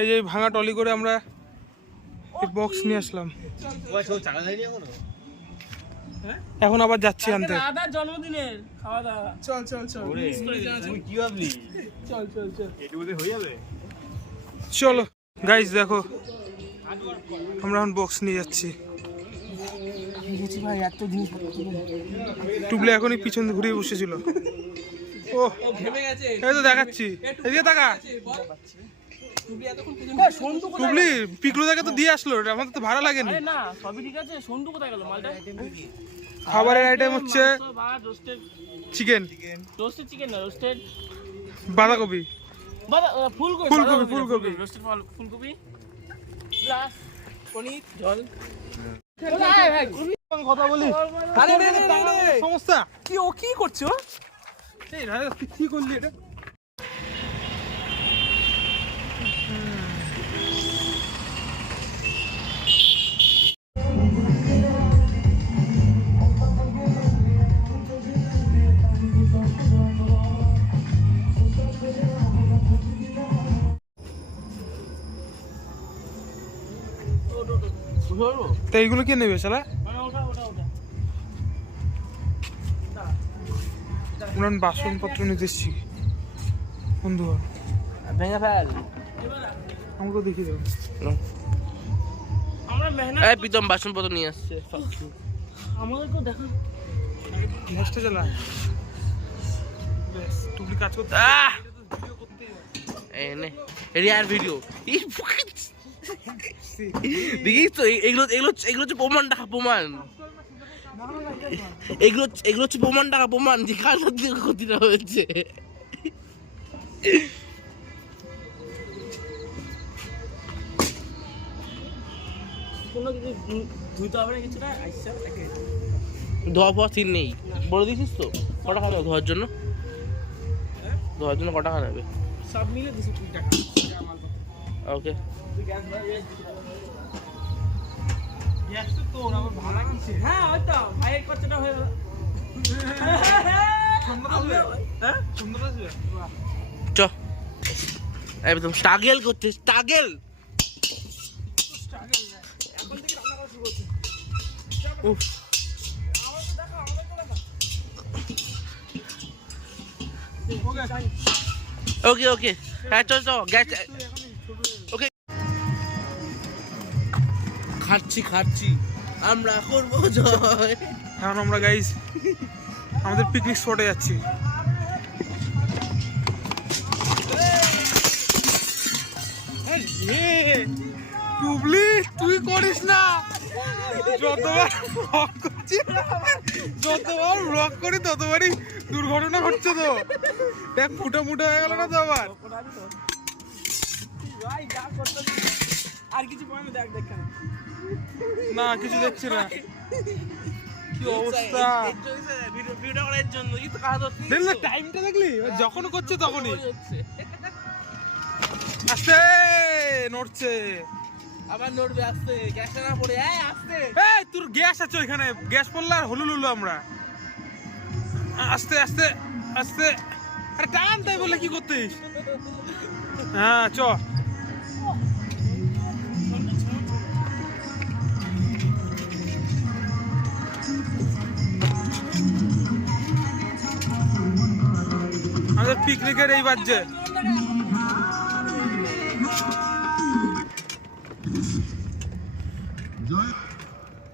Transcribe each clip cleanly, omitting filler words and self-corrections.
এই যে ভাঙা টলি করে আমরা বক্স নিয়ে আসলাম, এখন আবার যাচ্ছি আনতে। জন্মদিনের খাওয়া দাওয়া। চল চল চল, কি ভাবলি? চল চল চল, হয়ে যাবে। চলো গাইস, দেখো আমরা এখন বক্স নিয়ে যাচ্ছি। ভাই এত জিনিস টুবলে এখনই পিছন ঘুরিয়ে বসেছিল। ও ঘেমে গেছে, এই তো দেখাচ্ছি, এদিকে তাকা। টুবলি পিকলুদাকে তো দিয়ে আসলো, আমাদের তো ভাড়া লাগেনি। না সবই ঠিক আছে, সন্টু কোথায় গেল? মালটা খাবারের আইটেম হচ্ছে চিকেন, রোস্টেড চিকেন না, রোস্টেড বাঁধাকপি, ফুলকপি ফুলকপি ফুলকপি রোস্টেড ফুলকপি প্লাস পনির জল। কথা বলি, সমস্যা কি ও কি করছো? কি করলি এটা? তো এইগুলো কে নেবে শালা? আমরা বাসনপত্র নিতে এসছি বন্ধু, ভেঙে ফেল, আমাকে দেখিয়ে দেবো। আমরা মেহনত এই প্রীতম বাসনপত্র নিয়ে আসছে, আমাদেরকে দেখো গ্যাসটা জ্বালা। বেশ টুকলি কাজ করতে এনে রিয়ার ভিডিও দেখিস তো, এগুলো এগুলো এগুলো হচ্ছে প্রমাণ, টাকা প্রমাণ, এগুলো এগুলো হচ্ছে প্রমাণ, টাকা প্রমাণ যে কার সাথে ক্ষতিটা হয়েছে। ধোয়া ফোয়া সিন নেই, বলে দিছিস তো কটা খাবে ধোয়ার জন্য? ধোয়ার জন্য কটা খাবে? সব মিলে 220 টাকা। ওকে, গ্যাস তো তোর, আবার ভাড়া কিসে? হ্যাঁ হয়তো ভাইয়ের খরচাটা হয়ে সুন্দর আছে। চ একদম স্ট্রাগল করতে, স্ট্রাগল এখন থেকে রান্না করা শুরু করছে। উফ, ওকে ওকে, হ্যাঁ চল চল, গ্যাস ওকে। খাচ্ছি খাচ্ছি, আমরা করবো জয়। এখন আমরা গাইস আমাদের পিকনিক স্পটে যাচ্ছি। টুবলি তুই করিস না, যতবার ব্লগ করি ততবারই দুর্ঘটনা ঘটছে। তো দেখ ফুটা মুটা হয়ে গেল না তো আবার? আর কিছু পয়েন্ট দেখ, দেখ না কিছু দেখছি না, কি অবস্থা। ভিডিও করার জন্য কিন্তু কাজ হচ্ছে, দেখলি টাইমটা দেখলি, যখন করছে তখনই আস্তে নড়ছে, আবার নড়বে আস্তে, গ্যাস না পড়ে আস্তে। এই তোর গ্যাস আছে ওইখানে, গ্যাস পড়লে আর হলুলুলু আমরা। আস্তে আস্তে আস্তে, আরে টান তাই বলে কি করতিস? হ্যাঁ চ, আমাদের পিকনিকের এই বাজছে। জয়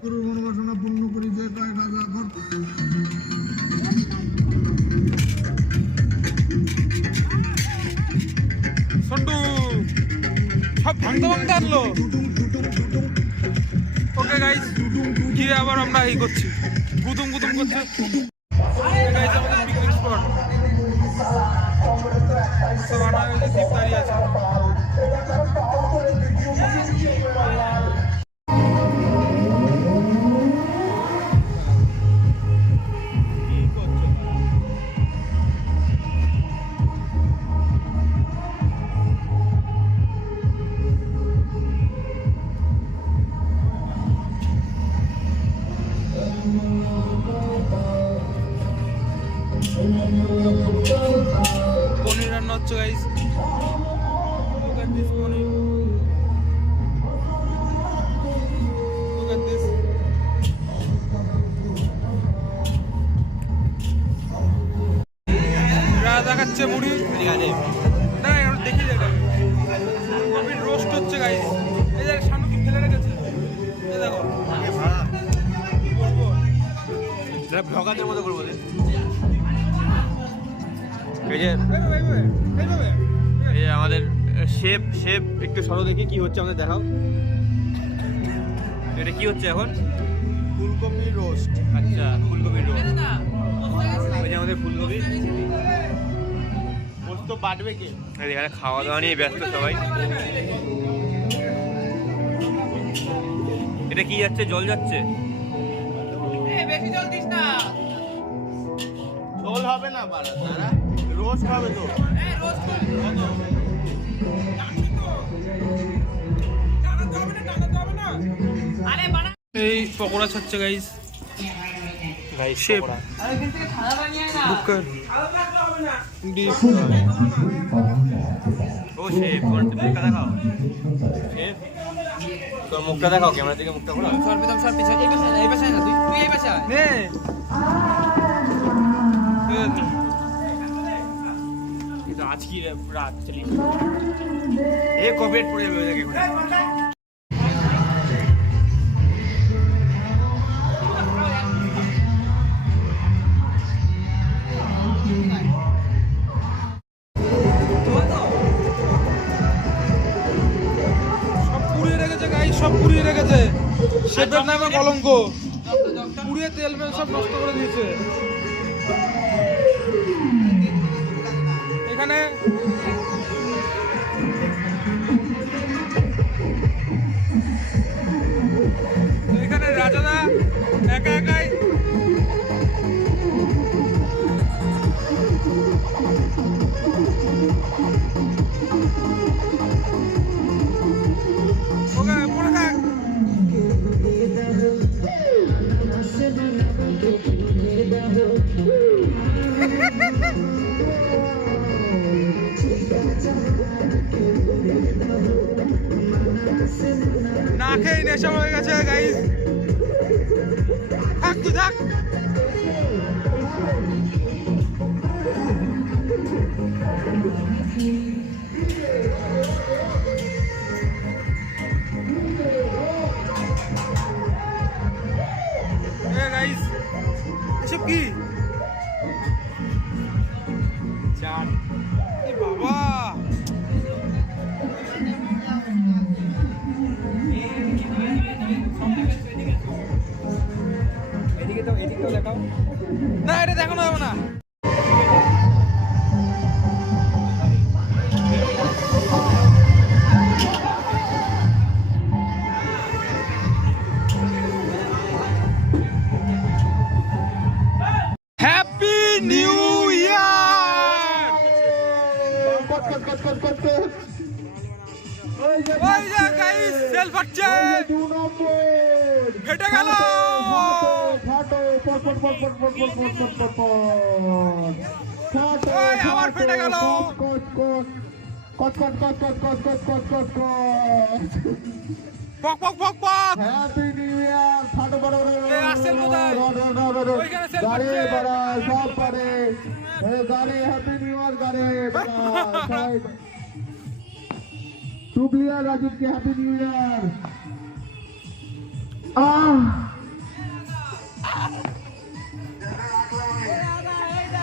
গুরুর মনোবাসনা পূর্ণ করি, যে কয় রাজা ঘর। সন্টু সব ভাঙতে ভাঙতে আনলো। ওকে গাইস, গিয়ে আবার আমরা এই করছি, গুদুম গুদুম করছে। গাইস আমাদের পিকনিক স্পট সবানা হয়ে দ্বীপ দাঁড়িয়ে আছে। পনির রান্না হচ্ছে গাইস। কাজের মতো করবো এই যে এই যে আমাদের শেফ একটু সরো দেখি কি হচ্ছে আমাদের দেখাও। এটা কি হচ্ছে এখন? ফুলকপি রোস্ট। আচ্ছা, ফুলকপি রোস্ট। ওই যে আমাদের ফুলকপি পোস্ত বাটবে কে? এখানে খাওয়া দাওয়া নিয়ে ব্যস্ত সবাই। এটা কি যাচ্ছে? জল যাচ্ছে? বেশি জল দিস না, জল হবে না বাড়া, তারা রোস্ট হবে তো। এই পকোড়া ছাড়ছে গাইস। শেপ বুকার ডিপ ও শেফ, তোমার মুখটা দেখাও। শেফ, তোর মুখটা দেখাও, ক্যামেরা থেকে মুখটা ঘোরাও। নে কিন্তু আজকে রাত চলি এ কপিরাইট পড়ে যাবে ওই জায়গায় এখন। সব পুড়িয়ে রেখেছে গাইস, সব পুড়িয়ে রেখেছে। শেফের নামে কলঙ্ক, পুড়িয়ে তেল মেল সব নষ্ট করে দিয়েছে। এখানে এখানে রাজাদা একা একাই ওকে পড়ে থাক। না খেয়ে নেশা হয়ে গেছে গাইস। থাক তুই থাক। গাইস এসব কি? চাট। এ বাবা, এদিকেও দেখাও। না এটা দেখানো যাবে না। হ্যাপি নিউ ইয়ার। ওই যে গাইস সেল ফাটছে, ফেটে গেল। ওই আবার ফেটে গেল। পক পক পক পক। হ্যাপি নিউ ইয়ার। ফাটো বড় এই আসেন কোথায়? ওইখানে সেল গাড়ি ফাটছে। বড়া সব পারে এই গাড়ি হ্যাপি নিউ ইয়ার গাড়ি বড়া সবাই টুবলিয়া রাজীব কে happy new year.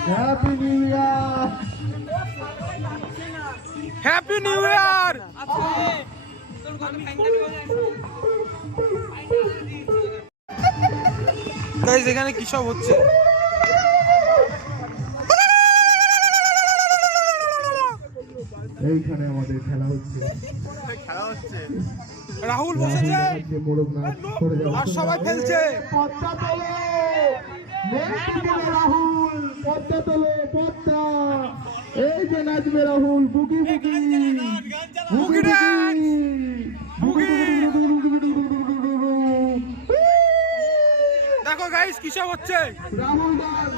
Happy new year. Happy new year. Guys এখানে কি সব হচ্ছে? এইখানে আমাদের খেলা হচ্ছে। রাহুল বসেছে মোরগ নাচ করে যাবো আর সবাই ফেলছে। পদ্মা তোলো রাহুল, পদ্মা তোলো পদ্মা। এই যে নাচবে রাহুল, বুকি বুকি বুকি ডান্স, বুকি। দেখো গাইস কি সব হচ্ছে। রাহুল ডান্স।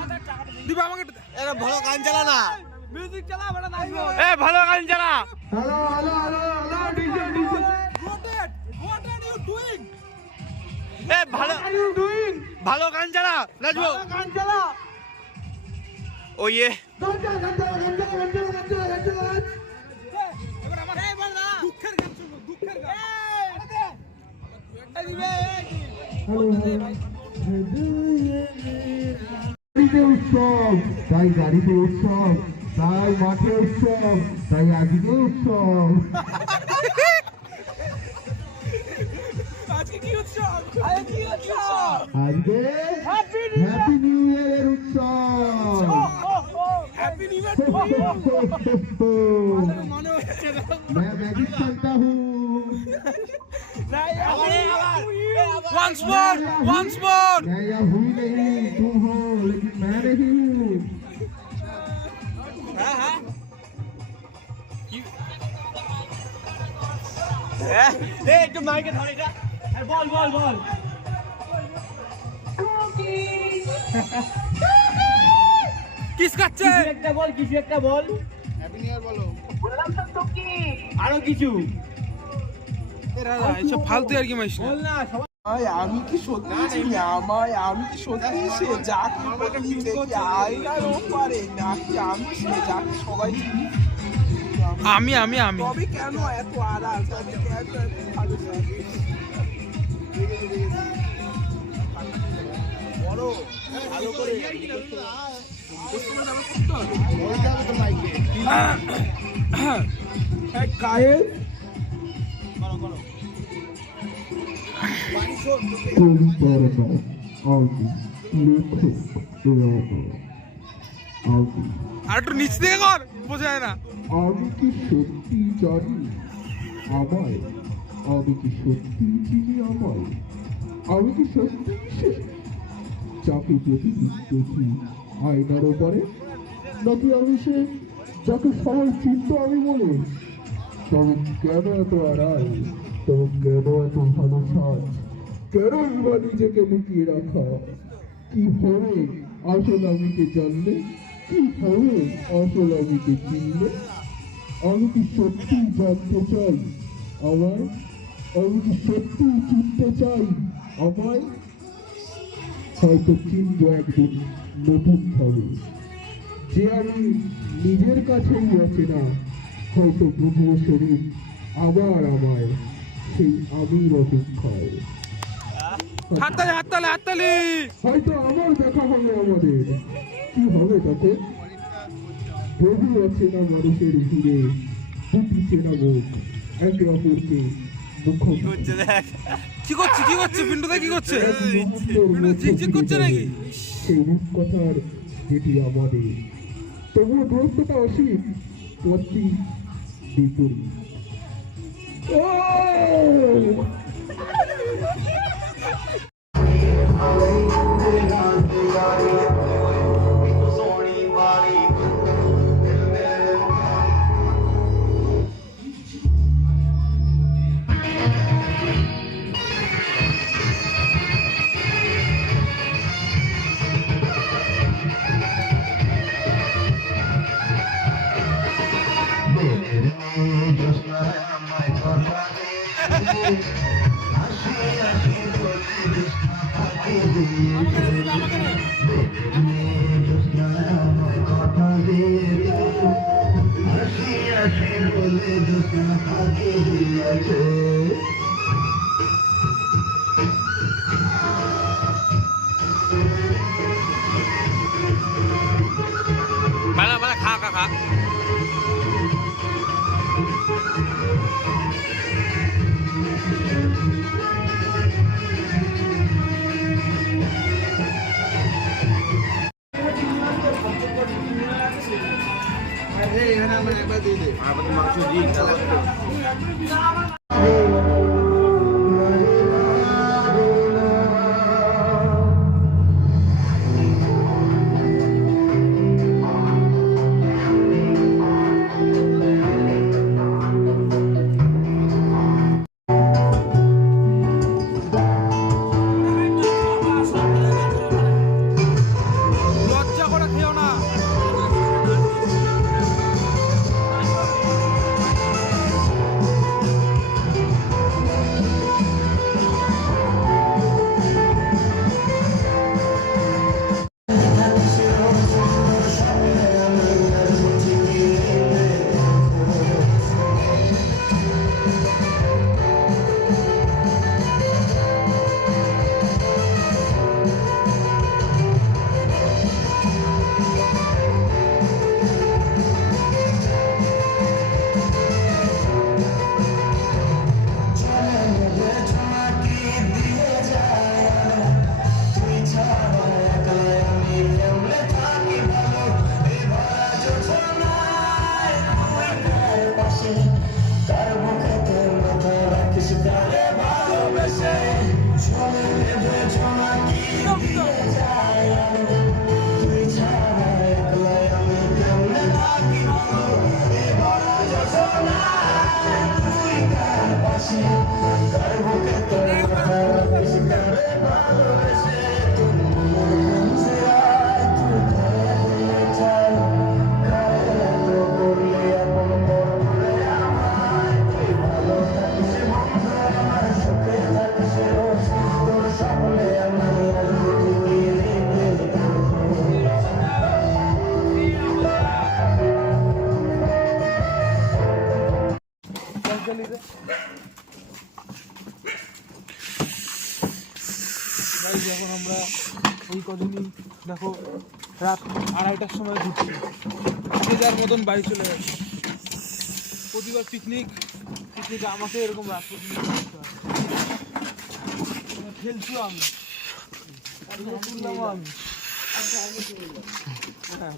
দিবা আমাকে এরা ভালো গান চালা না, মিউজিক চালা, বড় নাচবো। এ ভালো গান চালা। Hello hello hello hello DJ DJ. What are you doing? এ ভালো ভালো গান চালা, নাচবো। গান চালা। ও ইয়ে গান চালা গান চালা গান চালা গান চালা গান চালা গান চালা। এবার আমার এই বল না, দুঃখের গান শুনবো, দুঃখের গান। এই দিবে। Hello hello. উৎসব, তাই গাড়িতে উৎসব, তাই মাঠে উৎসব, তাই আজকে উৎসব। আজকে হ্যাপি নিউ ইয়ারের উৎসব। मैं मैजिक करता हूँ। once more मैं यह हूँ नहीं, तुम हो, लेकिन मैं नहीं हूँ। একটু মাইকে ধরে এটা বল বল বল কিস কাচ্ছে কিছু একটা বল আরো কিছু এসব ফালতু আর কি মাইস বল না সবাই আমি কি সত্যি আমি কি সত্যি সে যাকে বলি দেখি আইনার ওপারে নাকি আমি সে যাকে সবাই চিনি? আমি তবে কেন এত আড়াল তবে কেন এত ভালো বড় ভালো করে গায়ে আর একটু নিচ থেকে কর বোঝায় না। আমি কি সত্যি জানি আমায়? আমি কি সত্যি চিনি আমায়? আমি কি সত্যি সে যাকে প্রতিদিন দেখি আয়নার ওপারে? নাকি আমি সে যাকে সবাই চিনত আমি বলে? তবে কেন এত আড়াল? তবে কেন এত ভালো সাজ? কেনই বা নিজেকে লুকিয়ে রাখা? কি হবে আসল আমিকে জানলে? কি হবে আসল আমিকে চিনলে? আমি কি সত্যি জানতে চাই আমায়? আমি কি সত্যি চিনতে চাই আমায়? হয়তো চিনব একদিন নতুন ভাবে, যে আমি নিজের কাছেই আছে না। হয়তো বুঝবো শরীর আবার আমায় সেই আমির অপেক্ষায়। হাততালি হয়তো আবার দেখা হবে আমাদের। কি হবে তাতে? বহু অচেনা মানুষের ভিড়ে দুটি চেনা মুখ একে অপরকে মুখোমুখি। কি করছে পিন্টুদা কি করছে? পিন্টু ঝিকঝিক করছে নাকি? সেই রূপকথার যেটি আমাদের, তবুও দূরত্বটা অসীম, পথটি বিপরীত। খা মাংস দিয়ে লজ্জা করে খেও না। গাইস এখন আমরা এই কদিনই দেখো রাত 2:30টার সময় ঘুরছি, যে যার মতন বাড়ি চলে যাচ্ছে। প্রতিবার পিকনিকে আমাকে এরকম রাত পর্যন্ত করতে হয়। খেলছি আমি আর তুললাম আমি। হ্যাঁ